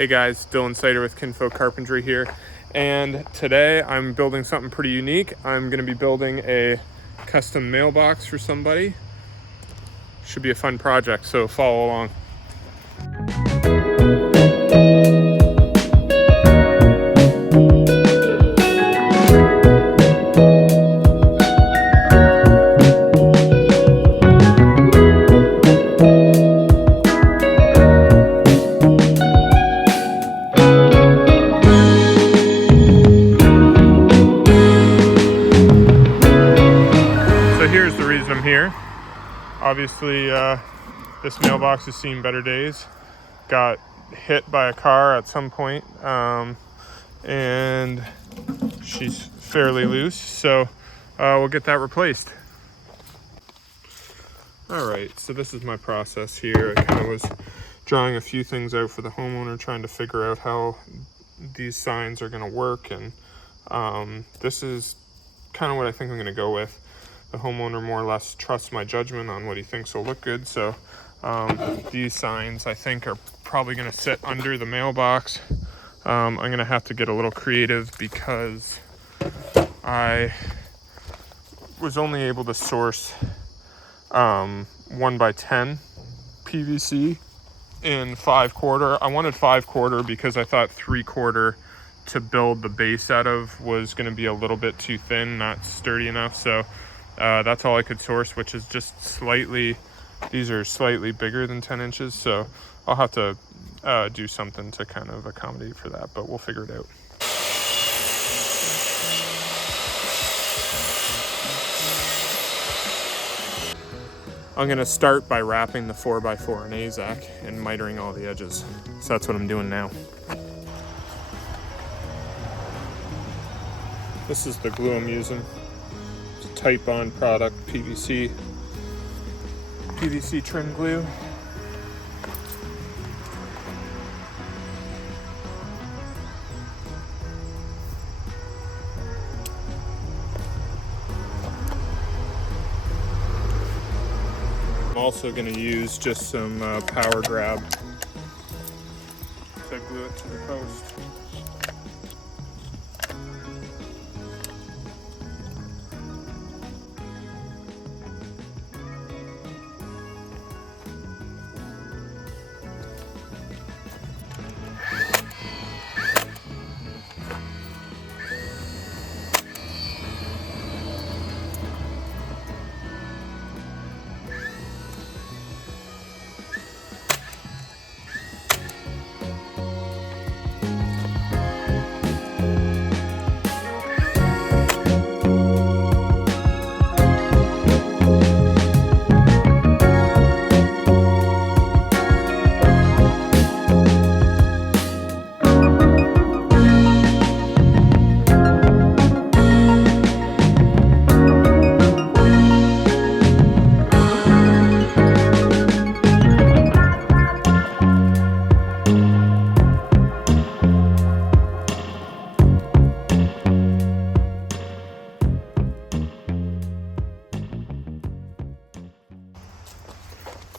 Hey guys, Dylan Sider with Kinfolk Carpentry here, and today I'm building something pretty unique. I'm going to be building a custom mailbox for somebody. Should be a fun project, so follow along. So here's the reason I'm here. Obviously, this mailbox has seen better days. Got hit by a car at some point, and she's fairly loose, so we'll get that replaced. All right, so this is my process here. I kind of was drawing a few things out for the homeowner, trying to figure out how these signs are going to work, and this is kind of what I think I'm going to go with. The homeowner more or less trusts my judgment on what he thinks will look good, so these signs I think are probably going to sit under the mailbox. I'm going to have to get a little creative because I was only able to source 1x10 PVC in 5/4. I wanted 5/4 because I thought 3/4 to build the base out of was going to be a little bit too thin, not sturdy enough. So that's all I could source, which is just slightly, these are slightly bigger than 10 inches. So I'll have to do something to kind of accommodate for that, but we'll figure it out. I'm going to start by wrapping the 4x4 in AZAC and mitering all the edges. So that's what I'm doing now. This is the glue I'm using. It's a Type Bond product, PVC trim glue. I'm also going to use just some power grab to glue it to the post.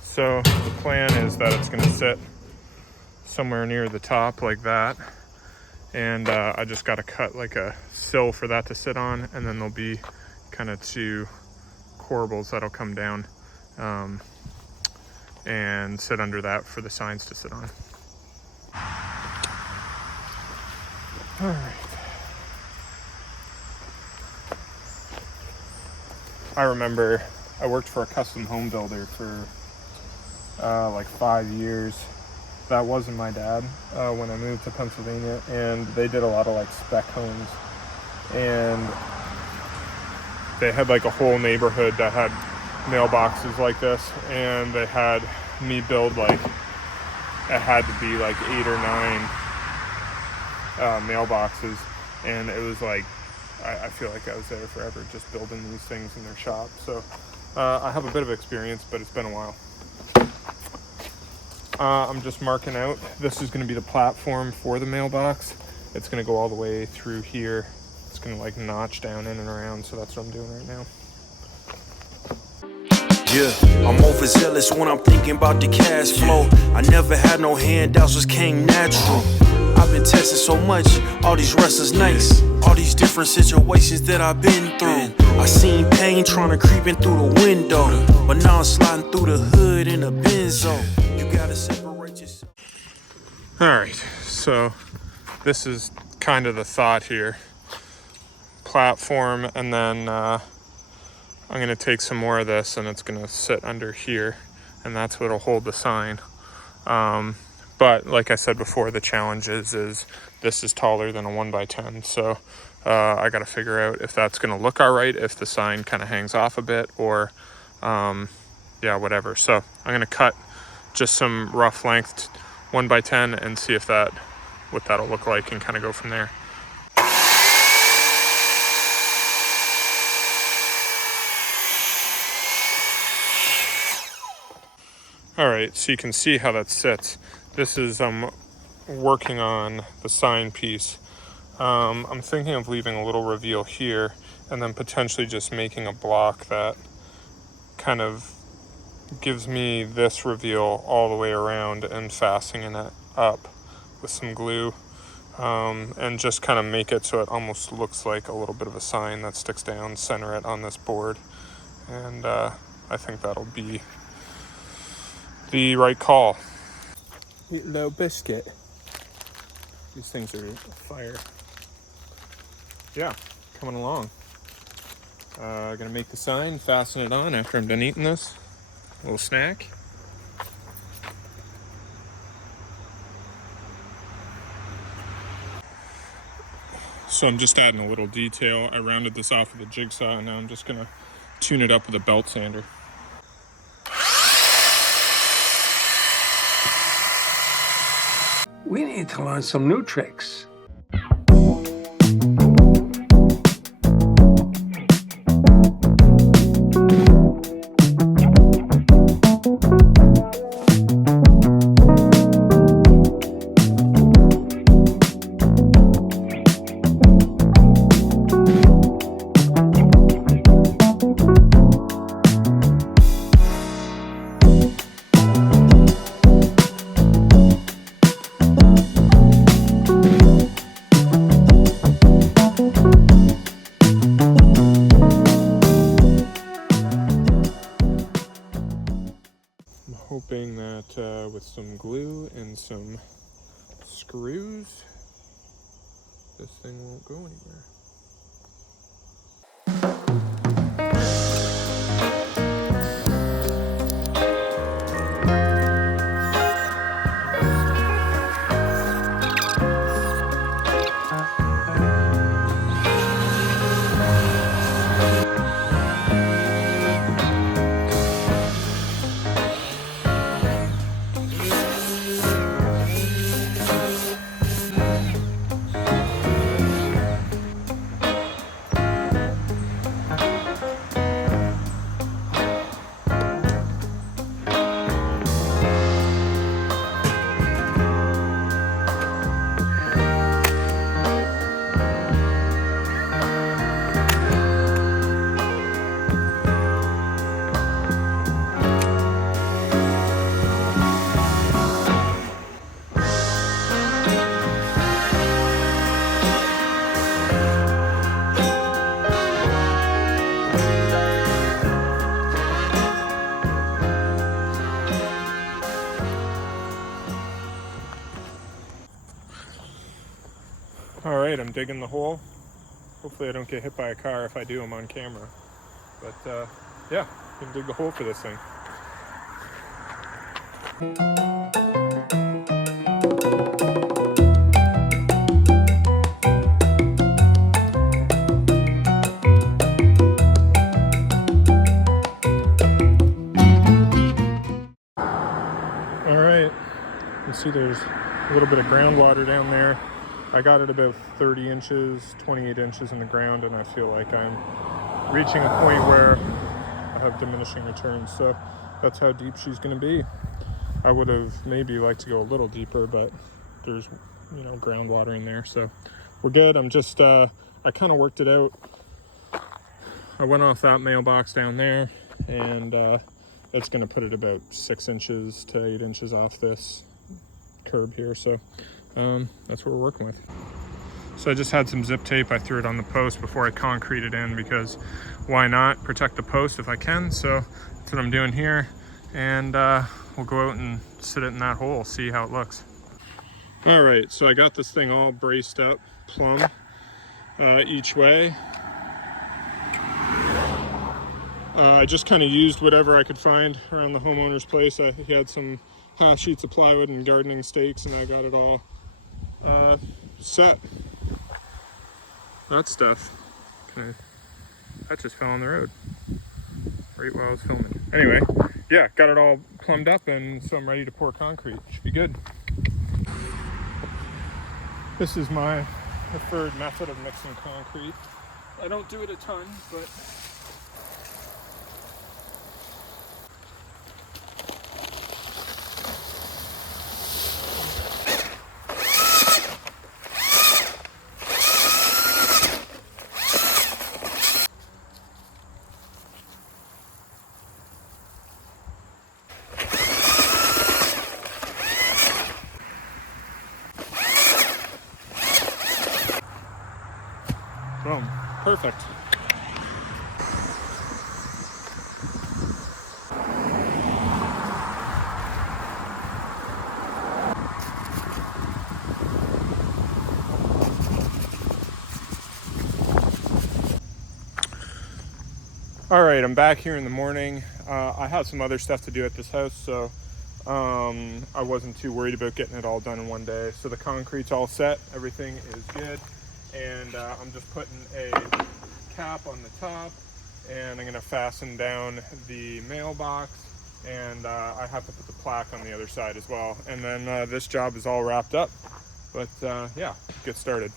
So the plan is that it's going to sit somewhere near the top like that, and I just got to cut like a sill for that to sit on, and then there'll be kind of two corbels that'll come down and sit under that for the signs to sit on. All right. I remember I worked for a custom home builder for like 5 years. That wasn't my dad when I moved to Pennsylvania, and they did a lot of like spec homes, and they had like a whole neighborhood that had mailboxes like this, and they had me build like, it had to be like 8 or 9 mailboxes, and it was like I feel like I was there forever just building these things in their shop. So I have a bit of experience, but it's been a while. I'm just marking out. This is going to be the platform for the mailbox. It's going to go all the way through here. It's going to like notch down in and around. So that's what I'm doing right now. Yeah, I'm overzealous when I'm thinking about the cash flow. I never had no handouts, just came natural. I've been testing so much, all these restless nights, all these different situations that I've been through. I seen pain trying to creep in through the window, but now I'm sliding through the hood in a benzo. You gotta separate yourself. All right, so this is kind of the thought here. Platform, and then I'm gonna take some more of this and it's gonna sit under here, and that's what'll hold the sign. But like I said before, the challenge is this is taller than a 1x10, so I gotta figure out if that's gonna look all right, if the sign kind of hangs off a bit, or yeah, whatever. So I'm gonna cut just some rough length 1x10 and see if what that'll look like, and kind of go from there. All right, so you can see how that sits. This is working on the sign piece. I'm thinking of leaving a little reveal here, and then potentially just making a block that kind of gives me this reveal all the way around, and fastening it up with some glue, and just kind of make it so it almost looks like a little bit of a sign that sticks down, center it on this board, and I think that'll be the right call. Little biscuit. These things are fire. Yeah, coming along. Gonna make the sign, fasten it on after I'm done eating this. A little snack. So I'm just adding a little detail. I rounded this off with a jigsaw, and now I'm just gonna tune it up with a belt sander. We need to learn some new tricks. Hoping that with some glue and some screws, this thing won't go anywhere. All right, I'm digging the hole. Hopefully I don't get hit by a car. If I do, I'm on camera. But yeah, I'm gonna dig the hole for this thing. All right, you see there's a little bit of groundwater down there. I got it about 30 inches, 28 inches in the ground, and I feel like I'm reaching a point where I have diminishing returns. So that's how deep she's going to be. I would have maybe liked to go a little deeper, but there's, groundwater in there. So we're good. I'm just, I kind of worked it out. I went off that mailbox down there, and it's going to put it about 6 inches to 8 inches off this curb here. So that's what we're working with. So I just had some zip tape. I threw it on the post before I concrete it in, because why not protect the post if I can? So that's what I'm doing here. And we'll go out and sit it in that hole, see how it looks. All right, so I got this thing all braced up, plumb each way. I just kind of used whatever I could find around the homeowner's place. He had some half sheets of plywood and gardening stakes, and I got it all set. That stuff, that just fell on the road right while I was filming. Anyway, yeah, got it all plumbed up, and so I'm ready to pour concrete. Should be good. This is my preferred method of mixing concrete. I don't do it a ton, but boom, perfect. All right, I'm back here in the morning. I have some other stuff to do at this house, so I wasn't too worried about getting it all done in one day. So the concrete's all set, everything is good, and I'm just putting a cap on the top, and I'm gonna fasten down the mailbox, and I have to put the plaque on the other side as well. And then this job is all wrapped up, but yeah, get started.